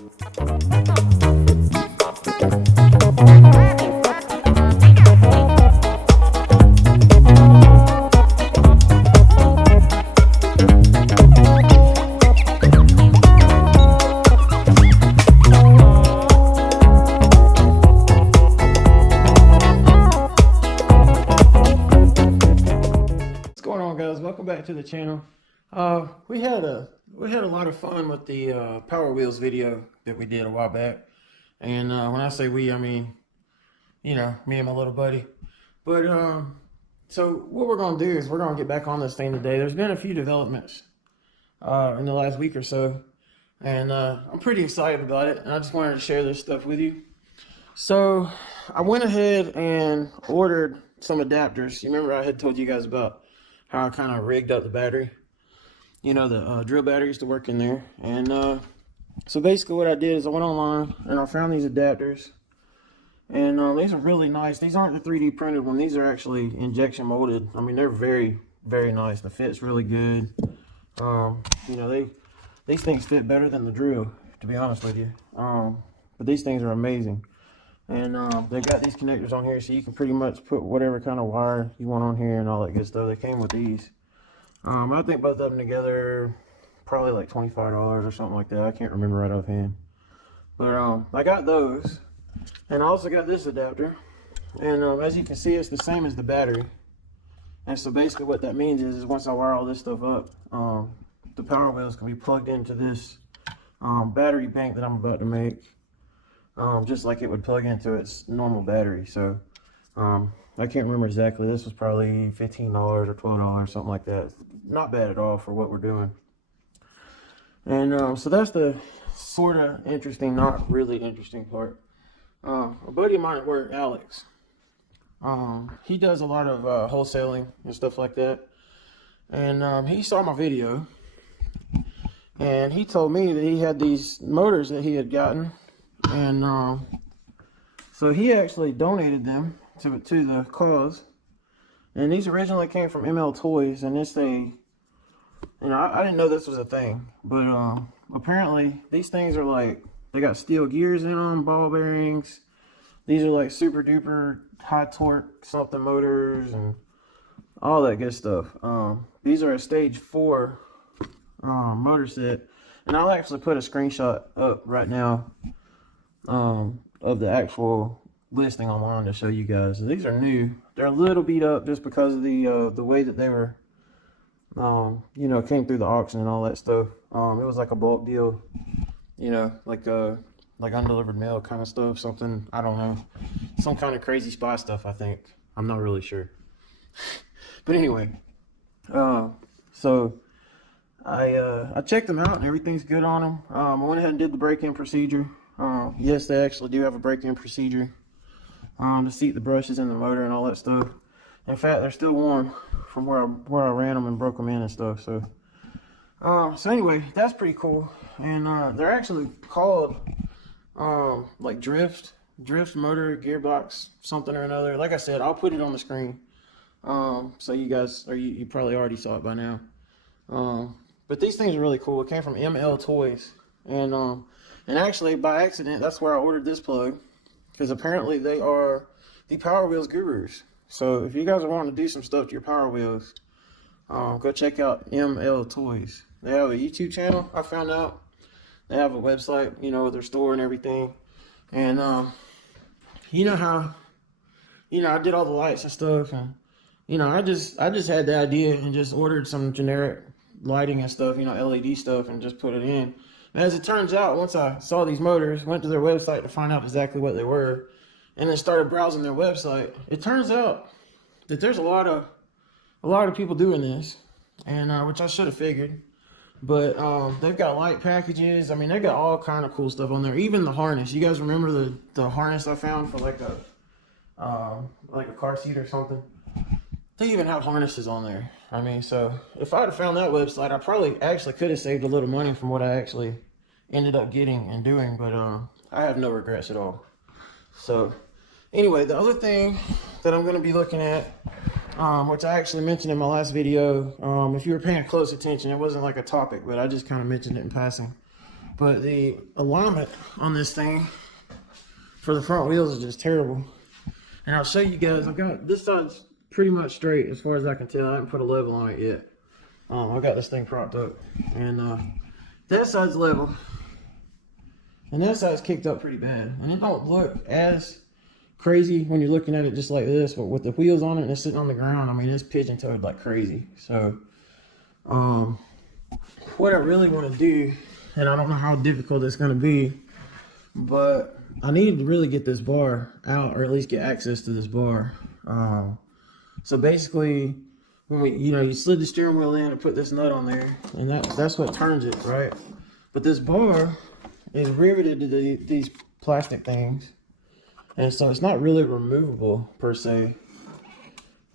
Welcome back to the channel. We had a lot of fun with the Power Wheels video that we did a while back, and when I say we, I mean, you know, me and my little buddy. But so what we're gonna do is we're gonna get back on this thing today. There's been a few developments in the last week or so, and I'm pretty excited about it, and I just wanted to share this stuff with you. So I went ahead and ordered some adapters. You remember I had told you guys about how I kind of rigged up the battery, you know, the drill batteries to work in there. And so basically what I did is I went online and I found these adapters, and these are really nice. These aren't the 3D printed one. These are actually injection molded. I mean, they're very, very nice. The fit's really good. You know, these things fit better than the drill, to be honest with you. But these things are amazing. And they got these connectors on here, so you can pretty much put whatever kind of wire you want on here and all that good stuff. They came with these. I think both of them together probably like $25 or something like that. I can't remember right offhand. But I got those, and I also got this adapter. And as you can see, it's the same as the battery. And so basically what that means is once I wire all this stuff up, the Power Wheels can be plugged into this battery bank that I'm about to make. Just like it would plug into its normal battery. So I can't remember exactly. This was probably $15 or $12, something like that. Not bad at all for what we're doing. And so that's the sort of interesting, not really interesting part. A buddy of mine at work, Alex, he does a lot of wholesaling and stuff like that. And he saw my video, and he told me that he had these motors that he had gotten. And so he actually donated them to the cause. And these originally came from ML Toys, and it's you know, I didn't know this was a thing, but apparently these things are like, they got steel gears in them, ball bearings. These are like super duper high torque something motors and all that good stuff. These are a stage 4 motor set, and I'll actually put a screenshot up right now of the actual listing online to show you guys. These are new. They're a little beat up just because of the way that they were, you know, came through the auction and all that stuff. It was like a bulk deal, you know, like undelivered mail kind of stuff, something, I don't know, some kind of crazy spy stuff, I think. I'm not really sure. But anyway, so I checked them out and everything's good on them. I went ahead and did the break-in procedure. Yes, they actually do have a break-in procedure to seat the brushes in the motor and all that stuff. In fact, they're still warm from where I ran them and broke them in and stuff. So, so anyway, that's pretty cool. And they're actually called like drift motor gearbox something or another. Like I said, I'll put it on the screen. So you guys, or you probably already saw it by now. But these things are really cool. It came from ML Toys, and actually, by accident, that's where I ordered this plug, because apparently they are the Power Wheels gurus. So if you guys are wanting to do some stuff to your Power Wheels, go check out ML Toys. They have a YouTube channel, I found out. They have a website, you know, with their store and everything. And you know how, you know, I did all the lights and stuff, and you know, I just had the idea and just ordered some generic lighting and stuff, you know, LED stuff, and just put it in. As it turns out, once I saw these motors, went to their website to find out exactly what they were, and then started browsing their website, it turns out that there's a lot of people doing this, and which I should have figured. But they've got light packages. I mean, they got all kind of cool stuff on there. Even the harness. You guys remember the harness I found for like a car seat or something? They even have harnesses on there. I mean, so if I'd have found that website, I probably actually could have saved a little money from what I actually ended up getting and doing, but I have no regrets at all. So anyway, the other thing that I'm going to be looking at, which I actually mentioned in my last video, if you were paying close attention, it wasn't like a topic, but I just kind of mentioned it in passing. but the alignment on this thing for the front wheels is just terrible. And I'll show you guys. I've got this side's pretty much straight as far as I can tell. I haven't put a level on it yet. I got this thing propped up, and that side's level, and that side's kicked up pretty bad. And it don't look as crazy when you're looking at it just like this, but with the wheels on it and it's sitting on the ground, I mean, it's pigeon-toed like crazy. So what I really want to do, and I don't know how difficult it's going to be, but I need to really get this bar out, or at least get access to this bar. So basically, when you slid the steering wheel in and put this nut on there, and that's what turns it, right? But this bar is riveted to these plastic things, and so it's not really removable per se.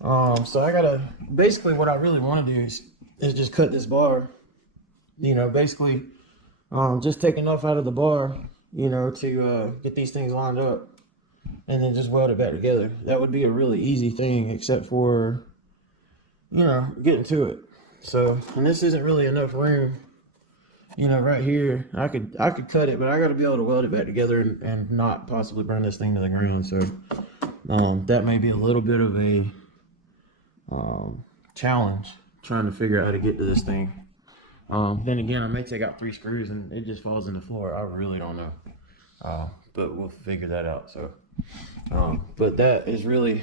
So I gotta, basically what I really want to do is just cut this bar, basically just take enough out of the bar, to get these things lined up, and then just weld it back together. That would be a really easy thing, except for getting to it. So, and this isn't really enough room, right here. I could cut it, but I got to be able to weld it back together and not possibly burn this thing to the ground. So that may be a little bit of a challenge, trying to figure out how to get to this thing. Then again, I may take out 3 screws and it just falls in the floor. I really don't know, but we'll figure that out. So but that is really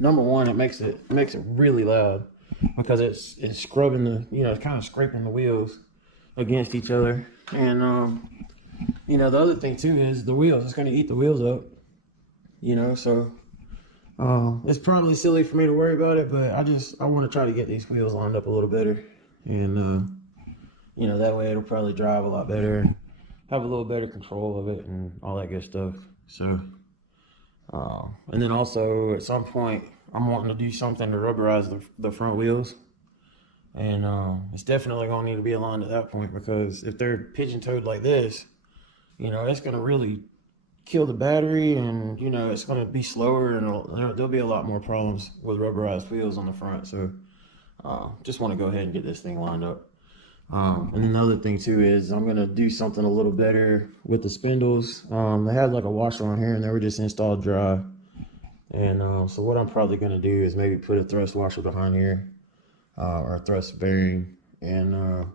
number one. It makes it really loud, because it's scrubbing it's kind of scraping the wheels against each other. And the other thing too is the wheels. It's going to eat the wheels up, so it's probably silly for me to worry about it, but I want to try to get these wheels lined up a little better, and that way it'll probably drive a lot better, have a little better control of it and all that good stuff. So and then also at some point I'm wanting to do something to rubberize the front wheels, and it's definitely going to need to be aligned at that point, because if they're pigeon-toed like this, it's going to really kill the battery, and it's going to be slower, and there'll be a lot more problems with rubberized wheels on the front. So just want to go ahead and get this thing lined up. And then the other thing too is I'm going to do something a little better with the spindles. They had like a washer on here and they were just installed dry. And so what I'm probably going to do is maybe put a thrust washer behind here, or a thrust bearing, and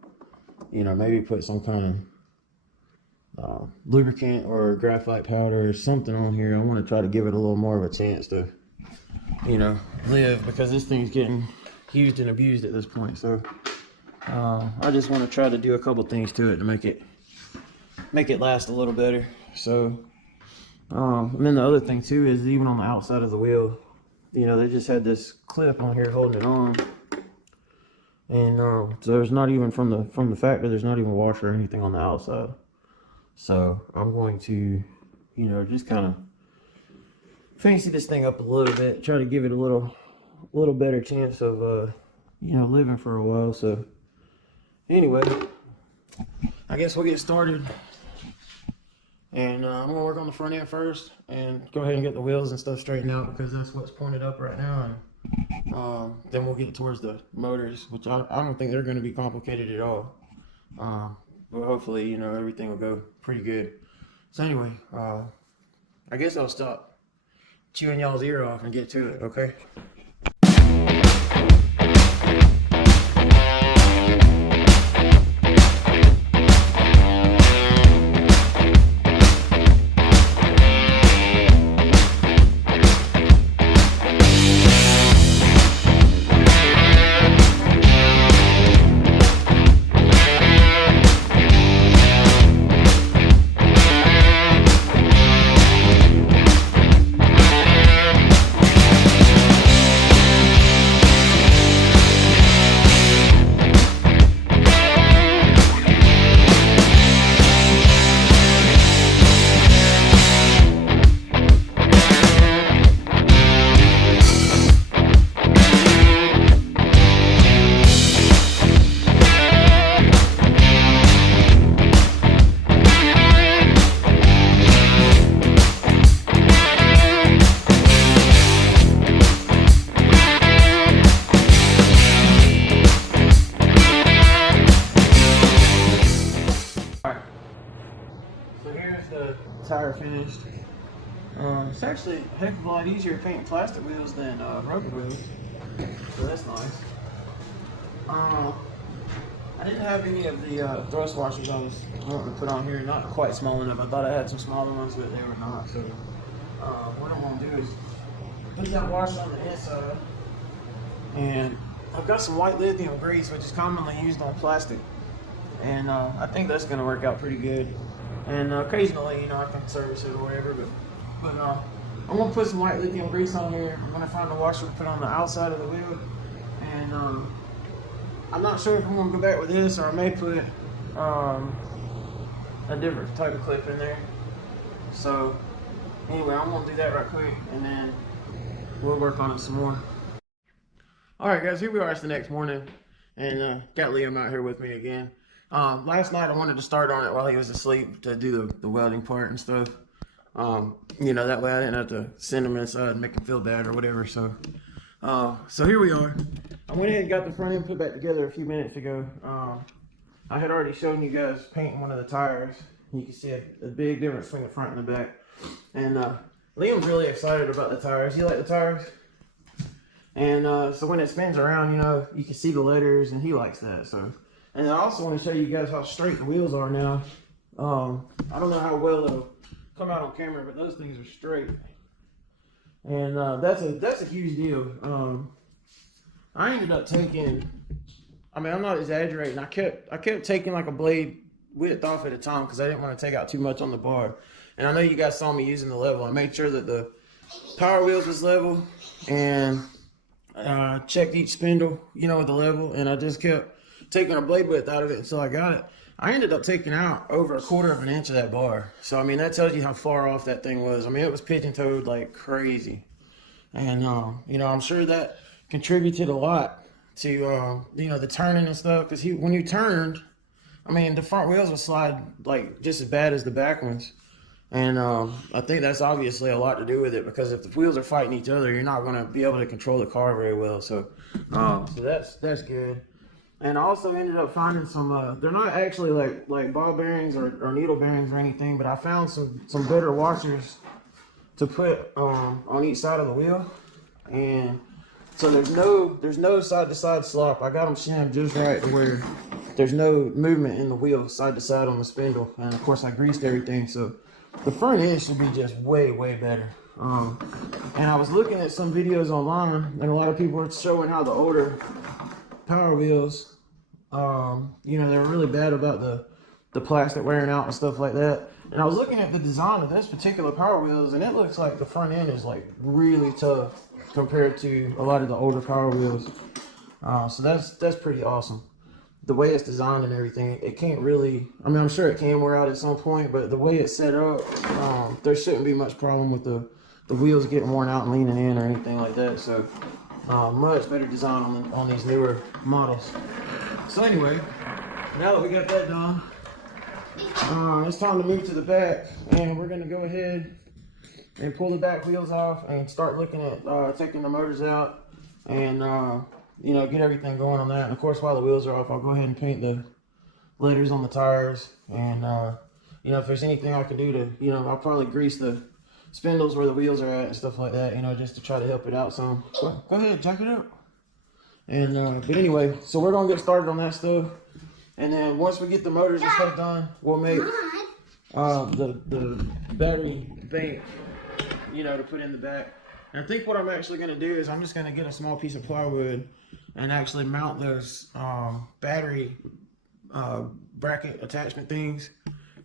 maybe put some kind of lubricant or graphite powder or something on here. I want to try to give it a little more of a chance to live, because this thing's getting used and abused at this point. So I just want to try to do a couple things to it to make it last a little better. So and then the other thing too is, even on the outside of the wheel, they just had this clip on here holding it on, and so there's not even from the factory, there's not even a washer or anything on the outside. So I'm going to just kind of fancy this thing up a little bit, try to give it a little better chance of living for a while. So anyway, I guess we'll get started, and I'm gonna work on the front end first and go ahead and get the wheels and stuff straightened out, because that's what's pointed up right now. And then we'll get towards the motors, which I don't think they're going to be complicated at all, but hopefully everything will go pretty good. So anyway, I guess I'll stop chewing y'all's ear off and get to it. Okay. the tire finished. It's actually a heck of a lot easier painting plastic wheels than rubber wheels, so that's nice. I didn't have any of the thrust washers I was wanting to put on here, not quite small enough. I thought I had some smaller ones, but they were not. So what I'm going to do is put that washer on the inside, and I've got some white lithium grease, which is commonly used on plastic, and I think that's going to work out pretty good. And occasionally, you know, I can service it or whatever, but I'm going to put some white lithium grease on here. I'm going to find the washer to put on the outside of the wheel, and I'm not sure if I'm going to go back with this, or I may put a different type of clip in there. So anyway, I'm going to do that right quick, and then we'll work on it some more. Alright guys, here we are. It's the next morning, and got Liam out here with me again. Last night I wanted to start on it while he was asleep to do the welding part and stuff. You know, that way I didn't have to send him inside and make him feel bad or whatever. So here we are. I went ahead and got the front end put back together a few minutes ago. I had already shown you guys painting one of the tires. You can see a big difference between the front and the back. And Liam's really excited about the tires. You like the tires? And so when it spins around, you know, you can see the letters, and he likes that. So, and I also want to show you guys how straight the wheels are now. I don't know how well they'll come out on camera, but those things are straight. And that's a huge deal. I ended up taking, I mean, I'm not exaggerating. I kept taking like a blade width off at a time because I didn't want to take out too much on the bar. And I know you guys saw me using the level. I made sure that the power wheels was level, and checked each spindle, you know, with the level, and I just kept taking a blade width out of it until I got it. I ended up taking out over 1/4 of an inch of that bar. So, I mean, that tells you how far off that thing was. I mean, it was pigeon-toed like crazy. And, you know, I'm sure that contributed a lot to, you know, the turning and stuff. Because when you turned, I mean, the front wheels would slide like just as bad as the back ones. And I think that's obviously a lot to do with it, because if the wheels are fighting each other, you're not going to be able to control the car very well. So, so that's good. And I also ended up finding some, they're not actually like ball bearings or needle bearings or anything, but I found some better washers to put on each side of the wheel. And so there's no side-to-side slop. I got them shimmed just right to where there's no movement in the wheel side to side on the spindle. And of course I greased everything, so the front end should be just way better. And I was looking at some videos online, and a lot of people were showing how the older power wheels, you know, they were really bad about the plastic wearing out and stuff like that. And I was looking at the design of this particular power wheels, and it looks like the front end is like really tough compared to a lot of the older power wheels. So that's pretty awesome. The way it's designed and everything, it can't really, I mean, I'm sure it can wear out at some point, but the way it's set up, there shouldn't be much problem with the wheels getting worn out and leaning in or anything like that. So much better design on these newer models. So anyway, now that we got that done, it's time to move to the back, and we're gonna go ahead and pull the back wheels off and start looking at taking the motors out, and you know, get everything going on that. And of course, while the wheels are off, I'll go ahead and paint the letters on the tires. And you know, if there's anything I can do to, you know, I'll probably grease the spindles where the wheels are at and stuff like that, you know, just to try to help it out some. Go ahead, jack it up. And but anyway, so we're gonna get started on that stuff, and then once we get the motors and stuff done, we'll make the battery bank, you know, to put in the back. And I think what I'm actually gonna do is I'm just gonna get a small piece of plywood and actually mount those battery bracket attachment things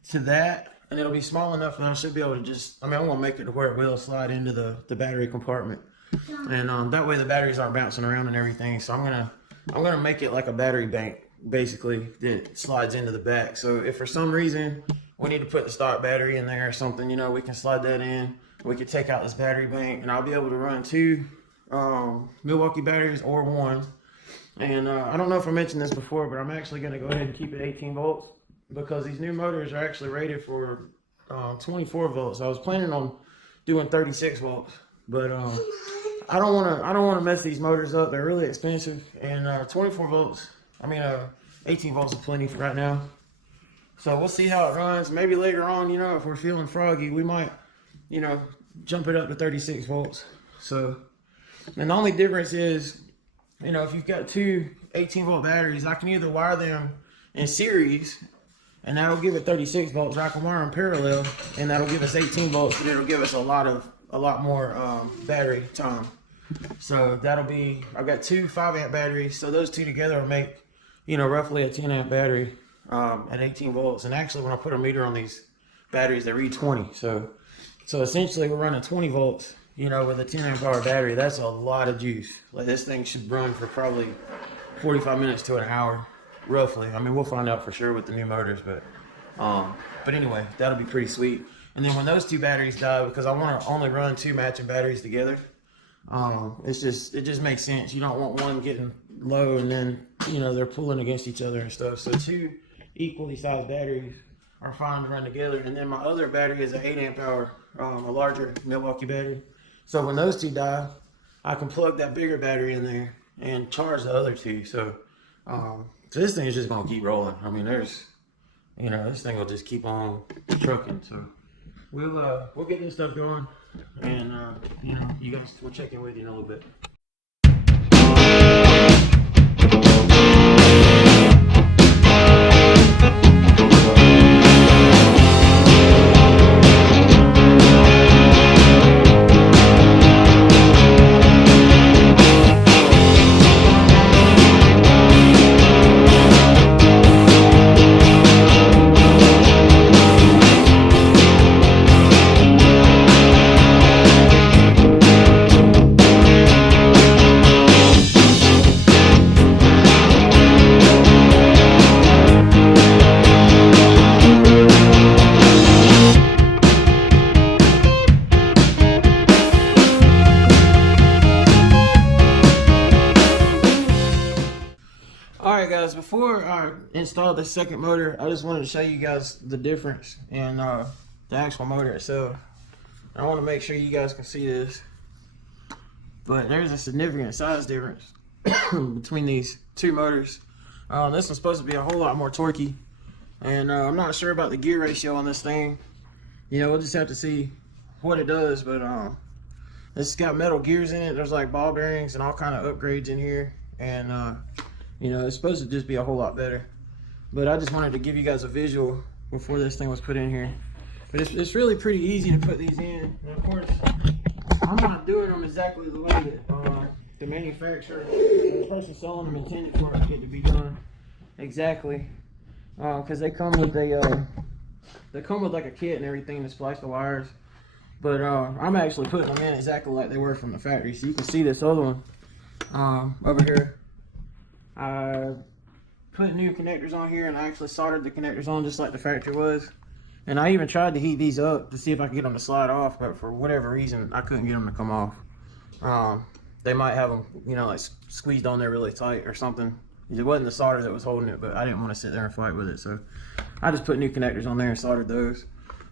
to that, and it'll be small enough that I should be able to just, I mean, I'm gonna make it to where it will slide into the battery compartment, and that way the batteries aren't bouncing around and everything. So I'm gonna make it like a battery bank, basically, that slides into the back. So if for some reason we need to put the stock battery in there or something, you know, we can slide that in. We could take out this battery bank, and I'll be able to run 2 Milwaukee batteries or 1. And I don't know if I mentioned this before, but I'm actually going to go ahead and keep it 18 volts because these new motors are actually rated for 24 volts. I was planning on doing 36 volts, but I don't want to mess these motors up. They're really expensive, and 24 volts. I mean, 18 volts is plenty for right now. So we'll see how it runs. Maybe later on, you know, if we're feeling froggy, we might, you know, jump it up to 36 volts. So, and the only difference is, you know, if you've got two 18-volt batteries, I can either wire them in series, and that'll give it 36 volts, or I can wire them parallel, and that'll give us 18 volts, but it'll give us a lot more battery time. So that'll be, I've got two 5-amp batteries, so those two together will make, you know, roughly a 10-amp battery at 18 volts. And actually, when I put a meter on these batteries, they read 20. So essentially, we're running 20 volts, you know, with a 10-amp hour battery. That's a lot of juice. Like, this thing should run for probably 45 minutes to an hour, roughly. I mean, we'll find out for sure with the new motors, but anyway, that'll be pretty sweet. And then when those two batteries die, because I want to only run two matching batteries together, it just makes sense. You don't want one getting low and then, you know, they're pulling against each other and stuff. So two equally sized batteries are fine to run together. And then my other battery is an 8-amp hour, a larger Milwaukee battery. So when those two die, I can plug that bigger battery in there and charge the other two. So this thing is just gonna keep rolling. I mean, you know, this thing will just keep on trucking. So we'll get this stuff going, and you know, you guys, we'll check in with you in a little bit. Alright guys, before I install the second motor, I just wanted to show you guys the difference in the actual motor itself. I want to make sure you guys can see this, but there's a significant size difference between these two motors. This one's supposed to be a whole lot more torquey, and I'm not sure about the gear ratio on this thing. You know, we'll just have to see what it does, but it's got metal gears in it. There's like ball bearings and all kind of upgrades in here, and you know, it's supposed to just be a whole lot better. But I just wanted to give you guys a visual before this thing was put in here. But it's really pretty easy to put these in. And of course, I'm not doing them exactly the way that the manufacturer, the person selling them, intended for it to be done exactly. Because they come with like a kit and everything to splice the wires. But I'm actually putting them in exactly like they were from the factory. So you can see this other one over here. I put new connectors on here, and I actually soldered the connectors on just like the factory was. And I even tried to heat these up to see if I could get them to slide off, but for whatever reason, I couldn't get them to come off. They might have them, you know, like squeezed on there really tight or something. It wasn't the solder that was holding it, but I didn't want to sit there and fight with it, so I just put new connectors on there and soldered those.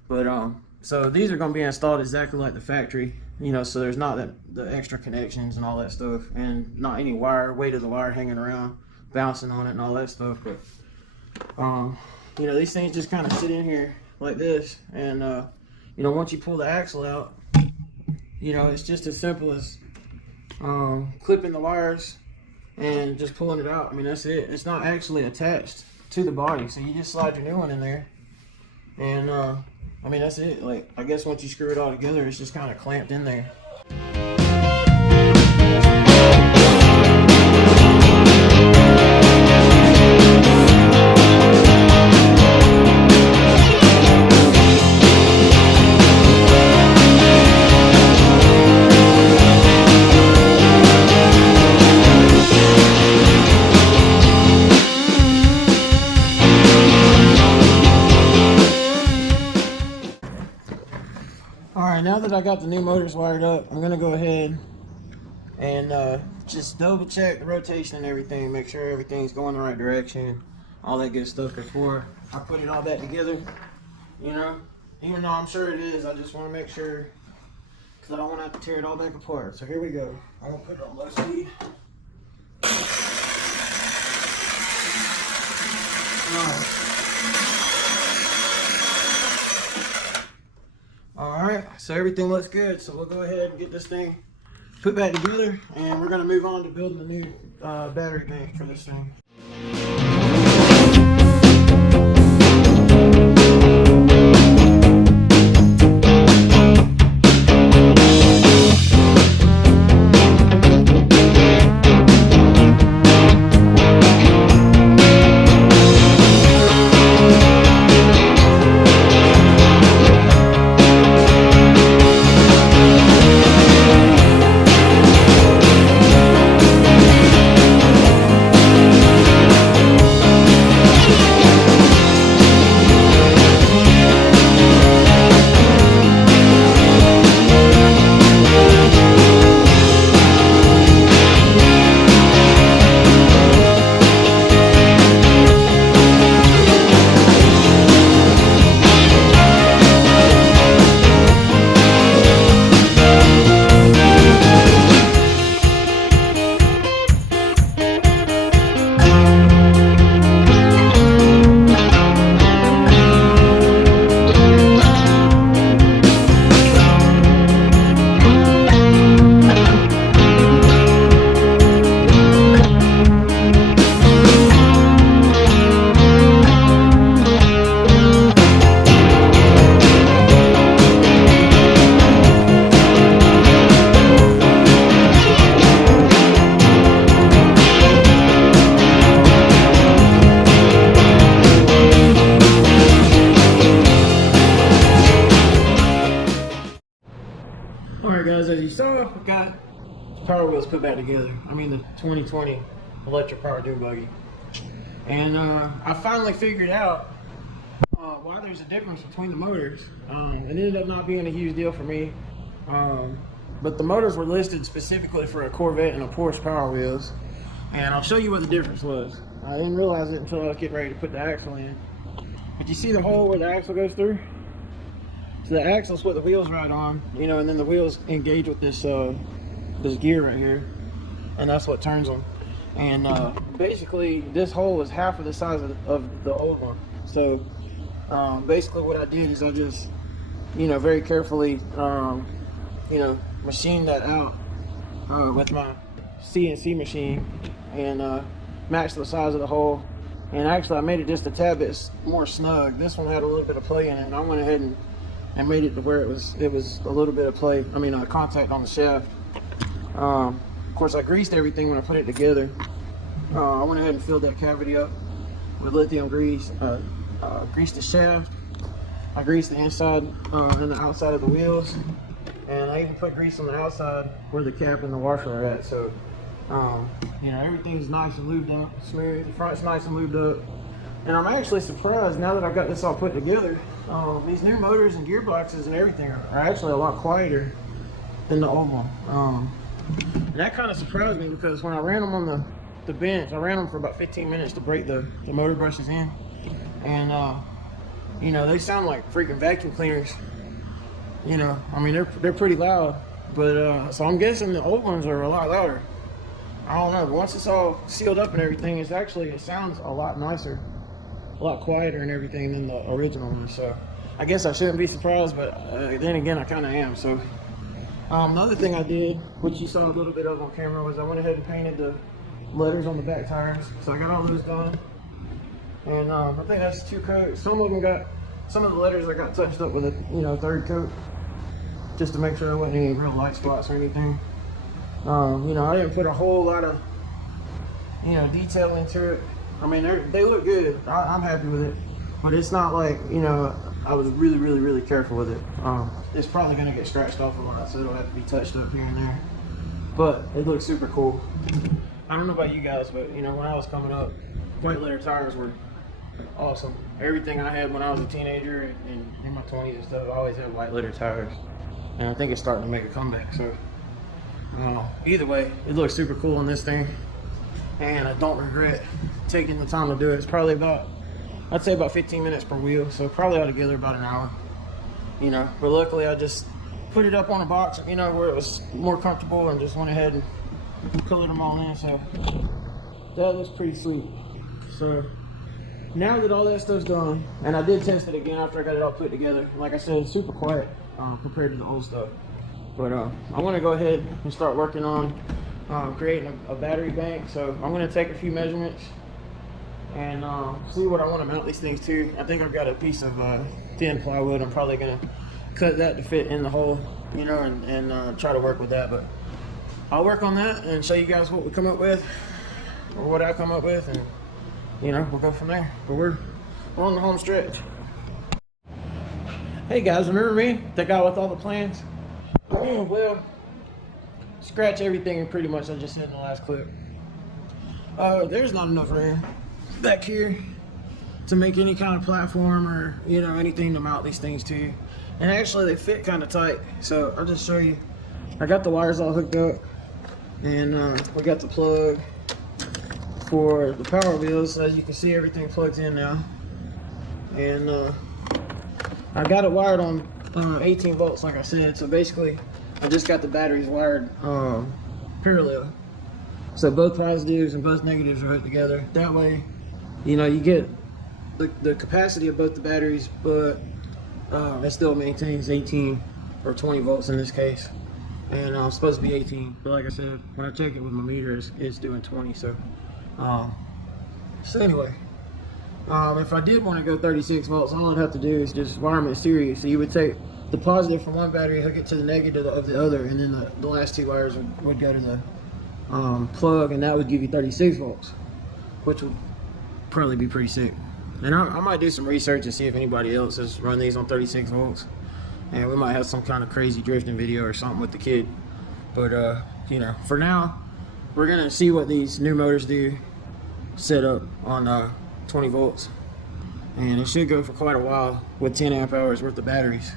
But so these are going to be installed exactly like the factory, you know, so there's not the extra connections and all that stuff, and not any weight of the wire hanging around, bouncing on it and all that stuff. But you know, these things just kind of sit in here like this, and you know, once you pull the axle out, you know, it's just as simple as clipping the wires and just pulling it out. I mean, that's it. It's not actually attached to the body, so you just slide your new one in there, and I mean, that's it. Like, I guess once you screw it all together, it's just kind of clamped in there. Alright, now that I got the new motors wired up, I'm going to go ahead and just double check the rotation and everything, make sure everything's going the right direction, all that good stuff before I put it all back together. You know, even though I'm sure it is, I just want to make sure, because I don't want to have to tear it all back apart. So here we go. I'm going to put it on low speed. Alright. right, so everything looks good. So we'll go ahead and get this thing put back together, and we're gonna move on to building a new battery bank for this thing. Alright guys, as you saw, we got the power wheels put back together. I mean the 2020 electric powered dune buggy. And I finally figured out why there's a difference between the motors. It ended up not being a huge deal for me. But the motors were listed specifically for a Corvette and a Porsche power wheels. And I'll show you what the difference was. I didn't realize it until I was getting ready to put the axle in. But you see the hole where the axle goes through? So the axle's what the wheels ride on, you know, and then the wheels engage with this this gear right here, and that's what turns them. And basically, this hole is half of the size of the old one. So basically, what I did is I just, you know, very carefully, you know, machined that out with my CNC machine and matched the size of the hole. And actually, I made it just a tad bit more snug. This one had a little bit of play in it, and I went ahead and made it to where it was a little bit of play. I mean, contact on the shaft. Of course, I greased everything when I put it together. I went ahead and filled that cavity up with lithium grease. Greased the shaft. I greased the inside and the outside of the wheels, and I even put grease on the outside where the cap and the washer are at. So, you know, everything's nice and lubed up, smooth. The front's nice and lubed up. And I'm actually surprised now that I've got this all put together. These new motors and gearboxes and everything are actually a lot quieter than the old one. And that kind of surprised me because when I ran them on the bench, I ran them for about 15 minutes to break the motor brushes in. And, you know, they sound like freaking vacuum cleaners. You know, I mean, they're pretty loud. But, so I'm guessing the old ones are a lot louder. I don't know, but once it's all sealed up and everything, it sounds a lot nicer. A lot quieter and everything than the original one. So I guess I shouldn't be surprised, but then again I kind of am. So another thing I did, which you saw a little bit of on camera, was I went ahead and painted the letters on the back tires. So I got all those done, and I think that's 2 coats. Some of the letters I got touched up with a, you know, 3rd coat, just to make sure there wasn't any real light spots or anything. You know, I didn't put a whole lot of, you know, detail into it. I mean, they look good. I'm happy with it, but it's not like, you know, I was really careful with it. It's probably gonna get scratched off a lot, so it'll have to be touched up here and there. But it looks super cool. I don't know about you guys, but you know, when I was coming up, white letter tires were awesome. Everything I had when I was a teenager and in my 20s and stuff, I always had white letter tires, and I think it's starting to make a comeback. So either way, it looks super cool on this thing, and I don't regret taking the time to do it. It's probably about, I'd say about 15 minutes per wheel, so probably altogether about an hour, you know. But luckily I just put it up on a box, you know, where it was more comfortable, and just went ahead and colored them all in. So that looks pretty sweet. So now that all that stuff's done, and I did test it again after I got it all put together. Like I said, it's super quiet compared to the old stuff. But I want to go ahead and start working on creating a battery bank. So I'm going to take a few measurements and see what I want to mount these things to. I think I've got a piece of thin plywood. I'm probably going to cut that to fit in the hole, you know, and try to work with that. But I'll work on that and show you guys what we come up with, or what I come up with, and you know, we'll go from there. But we're on the home stretch. Hey guys, remember me? The guy with all the plans? Well, scratch everything pretty much I just said in the last clip. There's not enough room back here to make any kind of platform or, you know, anything to mount these things to. And actually they fit kind of tight. So I'll just show you. I got the wires all hooked up, and we got the plug for the power wheels. So as you can see, everything plugs in now. And I got it wired on 18 volts, like I said. So basically, I just got the batteries wired parallel. So both positives and both negatives are hooked together. That way, you know, you get the capacity of both the batteries, but it still maintains 18 or 20 volts in this case. And it's supposed to be 18, but like I said, when I check it with my meter, it's doing 20. So anyway, if I did want to go 36 volts, all I'd have to do is just wire them in series. So you would take the positive from one battery, hook it to the negative of the other, and then the last two wires would go to the plug, and that would give you 36 volts, which would probably be pretty sick. And I might do some research and see if anybody else has run these on 36 volts. And we might have some kind of crazy drifting video or something with the kid. But, you know, for now, we're going to see what these new motors do set up on 20 volts. And it should go for quite a while with 10 amp hours worth of batteries.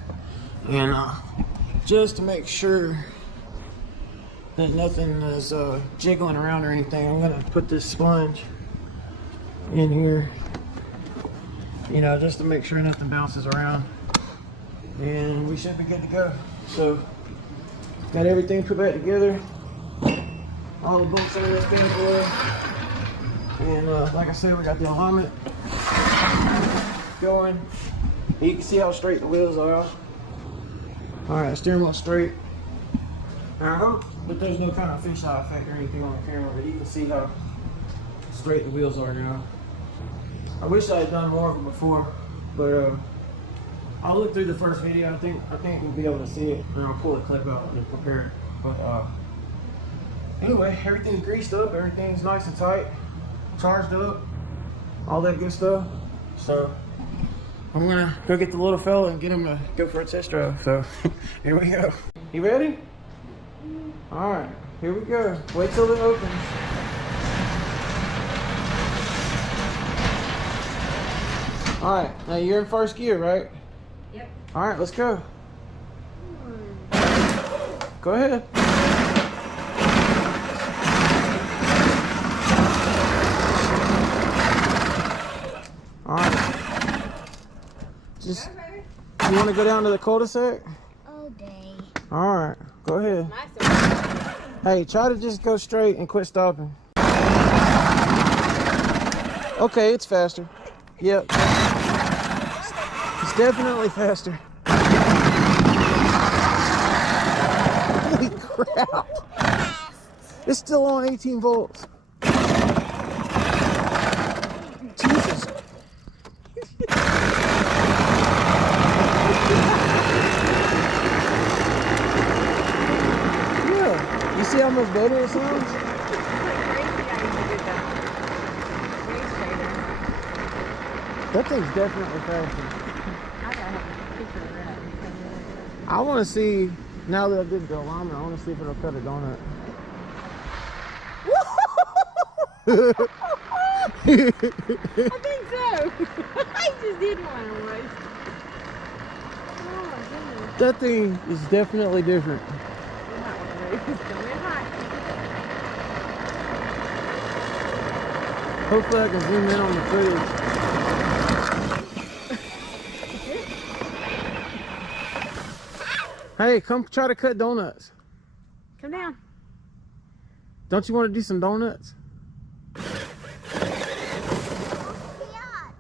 And just to make sure that nothing is jiggling around or anything, I'm going to put this sponge in here, you know, just to make sure nothing bounces around. And we should be good to go. So, got everything put back together. All the bolts in this bad boy. And like I said, we got the alignment going. You can see how straight the wheels are. Alright, steering wheel straight. And I hope that there's no kind of fisheye effect or anything on the camera, but you can see how straight the wheels are now. I wish I had done more of it before, but I'll look through the first video. I think we'll be able to see it, and I'll pull the clip out and prepare it. But anyway, everything's greased up, everything's nice and tight, charged up, all that good stuff. So I'm gonna go get the little fella and get him to go for a test drive. So here we go. You ready? All right, here we go. Wait till it opens. All right, now you're in first gear, right? Yep. All right, let's go. Go ahead. All right. Just, you want to go down to the cul-de-sac? All day. All right, go ahead. Hey, try to just go straight and quit stopping. Okay, it's faster. Yep. It's definitely faster. Holy crap. It's still on 18 volts. Jesus. Yeah. You see how much better it sounds? That thing's definitely faster. I want to see, now that I did the alignment, I want to see if it'll cut a donut. I think so. I just did one almost. Oh my goodness. That thing is definitely different. Hopefully I can zoom in on the footage. Hey, come try to cut donuts. Come down. Don't you want to do some donuts?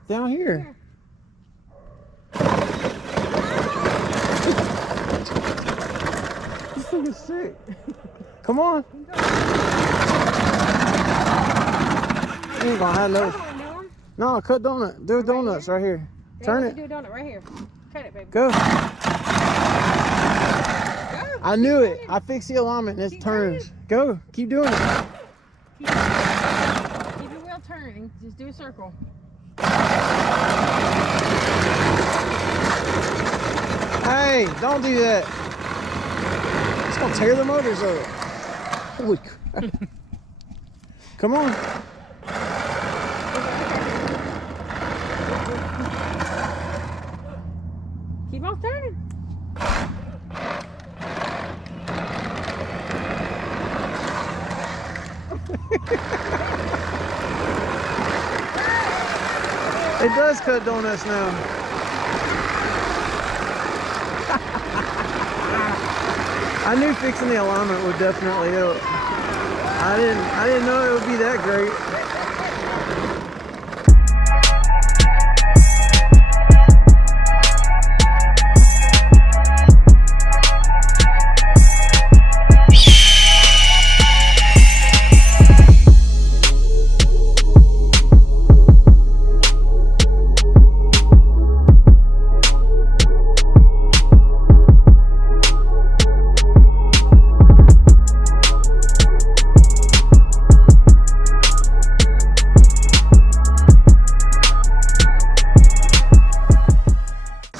Down here. This thing is sick. Come on. You ain't gonna have no. No, cut donut. Do donuts right here. Turn it. Do a donut right here. Cut it, baby. Go. Go. I knew it. I fixed the alignment and it turns. Go. Keep doing it. Keep your wheel turning. Just do a circle. Hey, don't do that. It's gonna tear the motors up. Holy crap. Come on. Keep on turning. It does cut donuts now. I knew fixing the alignment would definitely help. I didn't know it would be that great.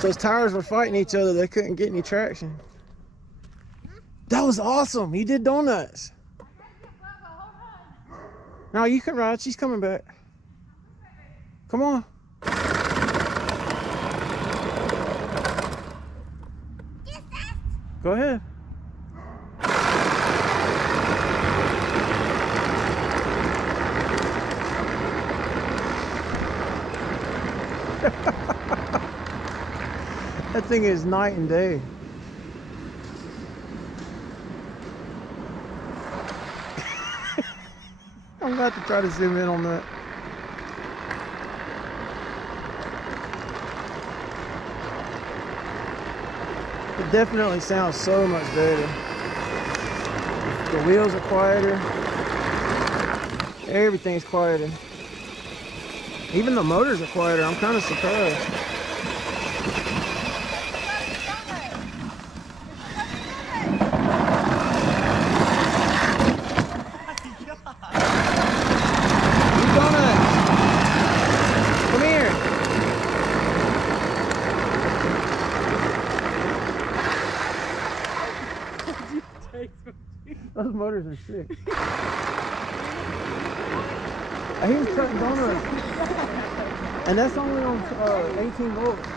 Those tires were fighting each other. They couldn't get any traction. That was awesome. He did donuts. No, you can ride. She's coming back. Come on. Go ahead. That thing is night and day. I'm about to try to zoom in on that. It definitely sounds so much better. The wheels are quieter. Everything's quieter. Even the motors are quieter. I'm kind of surprised. Those motors are sick. He was cutting donuts. And that's only on 18 volts.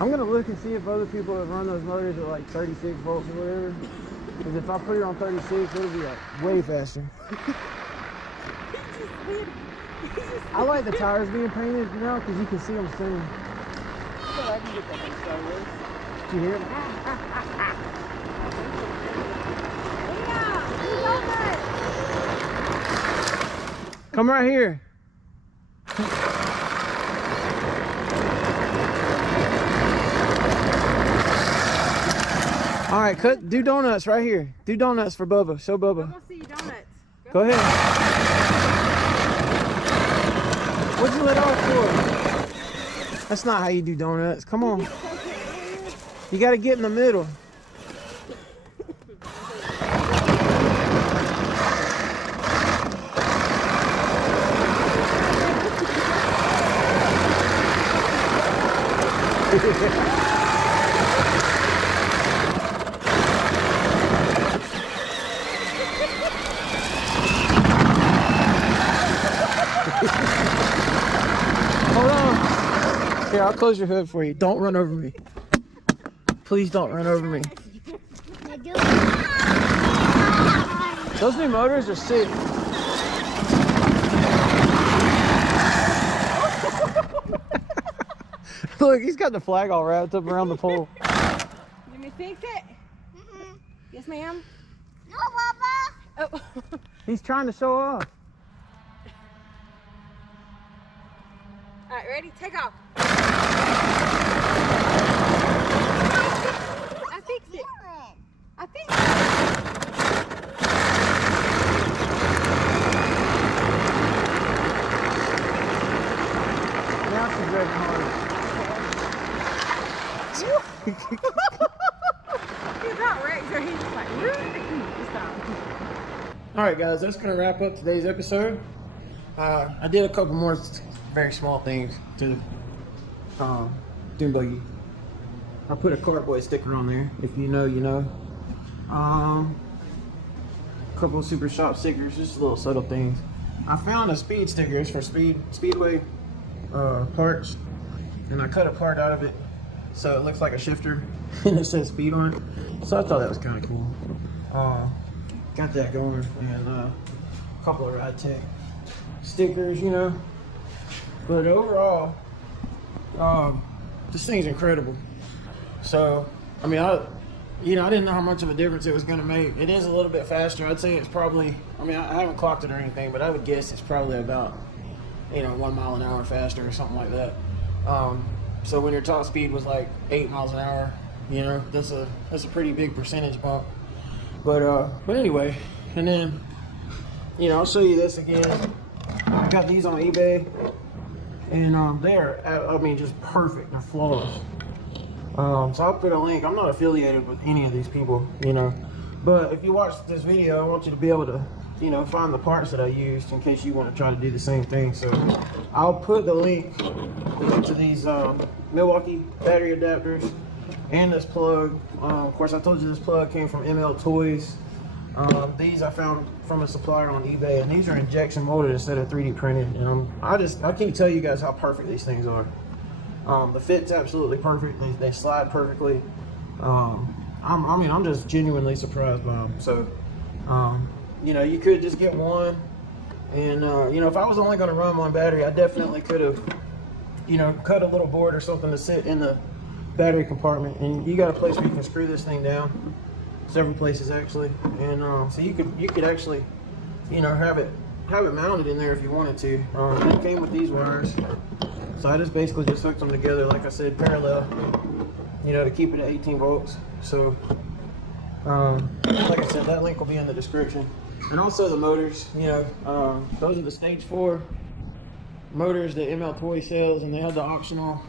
I'm going to look and see if other people have run those motors at like 36 volts or whatever. Because if I put it on 36, it'll be like way faster. I like the tires being painted now because you can see them soon. I can get that in Star Wars. Did you hear it? Come right here. All right, do donuts right here. Do donuts for Bubba. Show Bubba. I want to see donuts. Go ahead. What'd you let off for? That's not how you do donuts. Come on. You got to get in the middle. Hold on. Here, I'll close your hood for you. Don't run over me. Please don't run over me. Those new motors are sick. Look, he's got the flag all wrapped up around the pole. You me fix it? Mm-hmm. Yes, ma'am. No, Papa. Oh. He's trying to show off. Alright, ready? Take off. I fixed it. I fixed it. Now she's ready hard. He about wrecked her. He's just like, stop. Alright guys, that's going to wrap up today's episode. I did a couple more very small things to Dune Buggy. I put a cardboard sticker on there. If you know, you know. A couple of Super Shop stickers, just little subtle things. I found a speed stickers for Speedway parts, and I cut a part out of it so it looks like a shifter and it says speed on it. So I thought that was kind of cool. Got that going, and a couple of Ride Tech stickers, you know. But overall, this thing's incredible. So, I mean, I didn't know how much of a difference it was going to make. It is a little bit faster. I'd say it's probably, I mean, I haven't clocked it or anything, but I would guess it's probably about, 1 mile an hour faster or something like that. So when your top speed was like 8 miles an hour, that's a pretty big percentage bump. But anyway, and then, I'll show you this again. I got these on eBay, and they're, just perfect. They're flawless. So I'll put a link. I'm not affiliated with any of these people, but if you watch this video, I want you to be able to, find the parts that I used in case you want to try to do the same thing. So I'll put the link to these Milwaukee battery adapters and this plug. Of course, I told you this plug came from ML Toys. These I found from a supplier on eBay, and these are injection molded instead of 3D printed. And I can't tell you guys how perfect these things are. The fit's absolutely perfect. They slide perfectly. I'm just genuinely surprised by them. So, you could just get one, and if I was only going to run one battery, I definitely could have, cut a little board or something to sit in the battery compartment. And you got a place where you can screw this thing down, several places actually, and so you could actually, have it mounted in there if you wanted to. It came with these wires. So I just basically just hooked them together, like I said, parallel, to keep it at 18 volts. So, like I said, that link will be in the description. And also the motors, those are the stage 4 motors that ML Toy sells, and they have the optional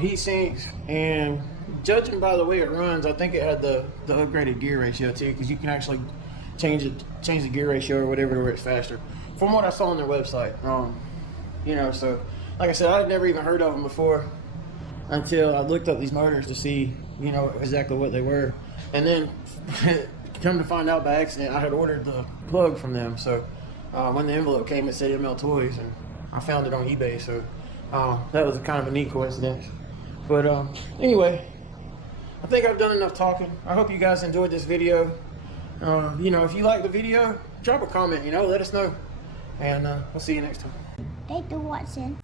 heat sinks. And judging by the way it runs, I think it had the upgraded gear ratio too, because you can actually change the gear ratio or whatever to where it's faster. From what I saw on their website, so. Like I said, I had never even heard of them before until I looked up these motors to see, exactly what they were. And then, come to find out by accident, I had ordered the plug from them. So, when the envelope came, it said ML Toys, and I found it on eBay. So, that was kind of a neat coincidence. But, anyway, I think I've done enough talking. I hope you guys enjoyed this video. If you like the video, drop a comment, let us know. And we'll see you next time. Thanks for watching.